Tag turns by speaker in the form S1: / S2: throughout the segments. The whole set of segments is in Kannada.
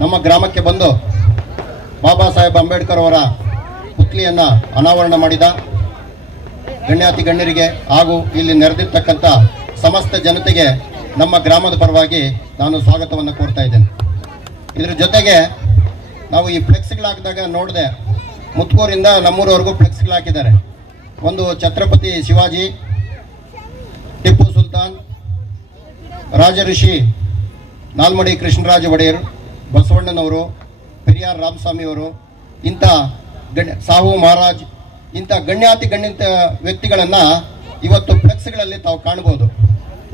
S1: ನಮ್ಮ ಗ್ರಾಮಕ್ಕೆ ಬಂದು ಬಾಬಾ ಸಾಹೇಬ್ ಅಂಬೇಡ್ಕರ್ ಅವರ ಪುತ್ಲಿಯನ್ನ ಅನಾವರಣ ಮಾಡಿದ ಗಣ್ಯಾತಿ ಗಣ್ಯರಿಗೆ ಹಾಗೂ ಇಲ್ಲಿ ನೆರೆದಿರ್ತಕ್ಕಂಥ ಸಮಸ್ತ ಜನತೆಗೆ ನಮ್ಮ ಗ್ರಾಮದ ಪರವಾಗಿ ನಾನು ಸ್ವಾಗತವನ್ನು ಕೋರ್ತಾ ಇದ್ದೇನೆ. ಇದರ ಜೊತೆಗೆ ನಾವು ಈ ಫ್ಲೆಕ್ಸ್ಗಳಾಕಿದಾಗ ನೋಡಿದೆ ಮುತ್ಕೂರಿಂದ ನಮ್ಮೂರವರೆಗೂ ಫ್ಲೆಕ್ಸ್ಗಳಾಕಿದ್ದಾರೆ ಒಂದು ಛತ್ರಪತಿ ಶಿವಾಜಿ, ಟಿಪ್ಪು ಸುಲ್ತಾನ್ ರಾಜಋಷಿ ನಾಲ್ಮಡಿ ಕೃಷ್ಣರಾಜ ಒಡೆಯರ್ ಬಸವಣ್ಣನವರು, ಪೆರಿಯಾರ್ ರಾಮಸ್ವಾಮಿಯವರು, ಇಂಥ ಗಣ್ಯ ಸಾಹು ಮಹಾರಾಜ್, ಇಂಥ ಗಣ್ಯಾತಿ ಗಣ್ಯಂತ ವ್ಯಕ್ತಿಗಳನ್ನು ಇವತ್ತು ಫ್ಲೆಕ್ಸ್ಗಳಲ್ಲಿ ತಾವು ಕಾಣ್ಬೋದು.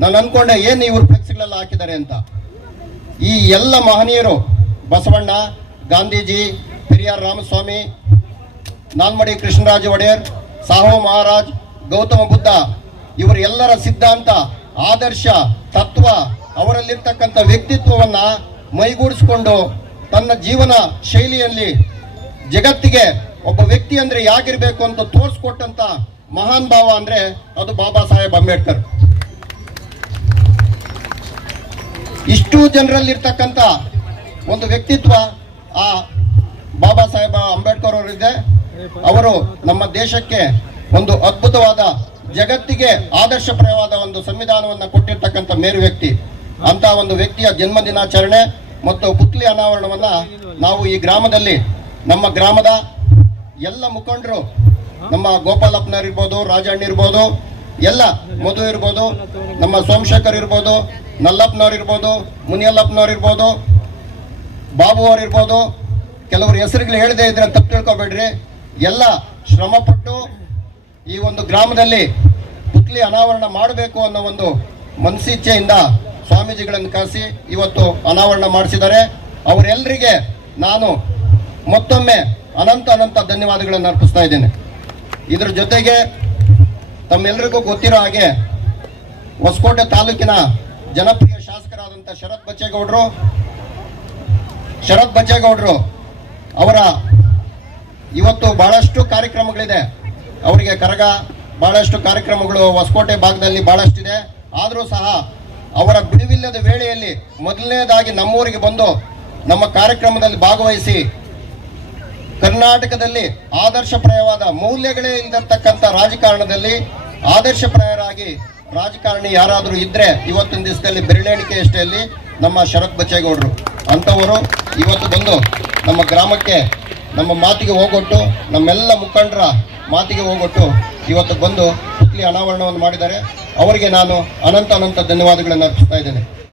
S1: ನಾನು ಅನ್ಕೊಂಡೆ, ಏನು ಇವರು ಫ್ಲೆಕ್ಸ್ಗಳೆಲ್ಲ ಹಾಕಿದ್ದಾರೆ ಅಂತ? ಈ ಎಲ್ಲ ಮಹನೀಯರು, ಬಸವಣ್ಣ, ಗಾಂಧೀಜಿ, ಪೆರಿಯಾರ್ ರಾಮಸ್ವಾಮಿ, ನಾಲ್ಮಡಿ ಕೃಷ್ಣರಾಜ ಒಡೆಯರ್, ಸಾಹು ಮಹಾರಾಜ್, ಗೌತಮ ಬುದ್ಧ ಇವರೆಲ್ಲರ ಸಿದ್ಧಾಂತ, ಆದರ್ಶ, ತತ್ವ, ಅವರಲ್ಲಿರ್ತಕ್ಕಂಥ ವ್ಯಕ್ತಿತ್ವವನ್ನ ಮೈಗೂಡಿಸಿಕೊಂಡು ತನ್ನ ಜೀವನ ಶೈಲಿಯಲ್ಲಿ ಜಗತ್ತಿಗೆ ಒಬ್ಬ ವ್ಯಕ್ತಿ ಅಂದ್ರೆ ಯಾಗಿರಬೇಕು ಅಂತ ತೋರಿಸ್ಕೊಟ್ಟಂತ ಮಹಾನ್ ಭಾವ ಅಂದ್ರೆ ಅದು ಬಾಬಾ ಸಾಹೇಬ್ ಅಂಬೇಡ್ಕರ್. ಇಷ್ಟು ಜನರಲ್ಲಿರ್ತಕ್ಕಂಥ ಒಂದು ವ್ಯಕ್ತಿತ್ವ ಆ ಬಾಬಾ ಸಾಹೇಬ ಅಂಬೇಡ್ಕರ್ ಅವರಿದೆ. ಅವರು ನಮ್ಮ ದೇಶಕ್ಕೆ ಒಂದು ಅದ್ಭುತವಾದ ಜಗತ್ತಿಗೆ ಆದರ್ಶಪ್ರಾಯವಾದ ಒಂದು ಸಂವಿಧಾನವನ್ನು ಕೊಟ್ಟಿರ್ತಕ್ಕಂಥ ಮೇರು ವ್ಯಕ್ತಿ. ಅಂತ ಒಂದು ವ್ಯಕ್ತಿಯ ಜನ್ಮ ದಿನಾಚರಣೆ ಮತ್ತು ಪುತ್ಲಿ ಅನಾವರಣವನ್ನ ನಾವು ಈ ಗ್ರಾಮದಲ್ಲಿ, ನಮ್ಮ ಗ್ರಾಮದ ಎಲ್ಲ ಮುಖಂಡರು, ನಮ್ಮ ಗೋಪಾಲಪ್ಪನವ್ರು ಇರ್ಬೋದು, ರಾಜಣ್ಣ ಇರ್ಬೋದು, ಎಲ್ಲ ಮಧು ಇರ್ಬೋದು, ನಮ್ಮ ಸೋಮಶೇಖರ್ ಇರ್ಬೋದು, ನಲ್ಲಪ್ಪನವ್ರು ಇರ್ಬೋದು, ಮುನಿಯಲ್ಲಪ್ಪನವ್ರು ಇರ್ಬೋದು ಬಾಬು ಅವ್ರು ಇರ್ಬೋದು, ಕೆಲವರು ಹೆಸರುಗಳು ಹೇಳದೆ ಇದ್ರೆ ತಪ್ಪು ತಿಳ್ಕೊಬೇಡ್ರಿ. ಎಲ್ಲ ಶ್ರಮಪಟ್ಟು ಈ ಒಂದು ಗ್ರಾಮದಲ್ಲಿ ಪುತ್ಲಿ ಅನಾವರಣ ಮಾಡಬೇಕು ಅನ್ನೋ ಒಂದು ಮನಸ್ಸಿಚ್ಛೆಯಿಂದ ಸ್ವಾಮೀಜಿಗಳನ್ನು ಕರೆಸಿ ಇವತ್ತು ಅನಾವರಣ ಮಾಡಿಸಿದ್ದಾರೆ. ಅವರೆಲ್ಲರಿಗೆ ನಾನು ಮತ್ತೊಮ್ಮೆ ಅನಂತ ಅನಂತ ಧನ್ಯವಾದಗಳನ್ನು ಅರ್ಪಿಸ್ತಾ ಇದ್ದೇನೆ. ಇದ್ರ ಜೊತೆಗೆ ತಮ್ಮೆಲ್ಲರಿಗೂ ಗೊತ್ತಿರೋ ಹಾಗೆ ಹೊಸಕೋಟೆ ತಾಲೂಕಿನ ಜನಪ್ರಿಯ ಶಾಸಕರಾದಂಥ ಶರತ್ ಬಚ್ಚೇಗೌಡರು ಶರತ್ ಬಚ್ಚೇಗೌಡರು ಅವರ ಇವತ್ತು ಬಹಳಷ್ಟು ಕಾರ್ಯಕ್ರಮಗಳಿದೆ. ಅವರಿಗೆ ಕರಗ ಬಹಳಷ್ಟು ಕಾರ್ಯಕ್ರಮಗಳು ಹೊಸಕೋಟೆ ಭಾಗದಲ್ಲಿ ಬಹಳಷ್ಟಿದೆ. ಆದರೂ ಸಹ ಅವರ ಬಿಡುವಿಲ್ಲದ ವೇಳೆಯಲ್ಲಿ ಮೊದಲನೇದಾಗಿ ನಮ್ಮೂರಿಗೆ ಬಂದು ನಮ್ಮ ಕಾರ್ಯಕ್ರಮದಲ್ಲಿ ಭಾಗವಹಿಸಿ ಕರ್ನಾಟಕದಲ್ಲಿ ಆದರ್ಶಪ್ರಾಯವಾದ ಮೌಲ್ಯಗಳೇ ಇಲ್ಲದರ್ತಕ್ಕಂಥ ರಾಜಕಾರಣದಲ್ಲಿ ಆದರ್ಶಪ್ರಾಯರಾಗಿ ರಾಜಕಾರಣಿ ಯಾರಾದರೂ ಇದ್ರೆ ಇವತ್ತಿನ ದಿವಸದಲ್ಲಿ ಬೆರಳೆಣಿಕೆಯಷ್ಟಲ್ಲಿ ನಮ್ಮ ಶರತ್ ಬಚ್ಚೇಗೌಡರು. ಅಂಥವರು ಇವತ್ತು ಬಂದು ನಮ್ಮ ಗ್ರಾಮಕ್ಕೆ ನಮ್ಮ ಮಾತಿಗೆ ಹೋಗೊಟ್ಟು, ನಮ್ಮೆಲ್ಲ ಮುಖಂಡರ ಮಾತಿಗೆ ಹೋಗೊಟ್ಟು ಇವತ್ತು ಬಂದು ಪುತ್ಲಿ ಅನಾವರಣವನ್ನು ಮಾಡಿದ್ದಾರೆ. ಅವರಿಗೆ ನಾನು ಅನಂತ ಅನಂತ ಧನ್ಯವಾದಗಳನ್ನು ಅರ್ಪಿಸ್ತಾ ಇದ್ದೇನೆ.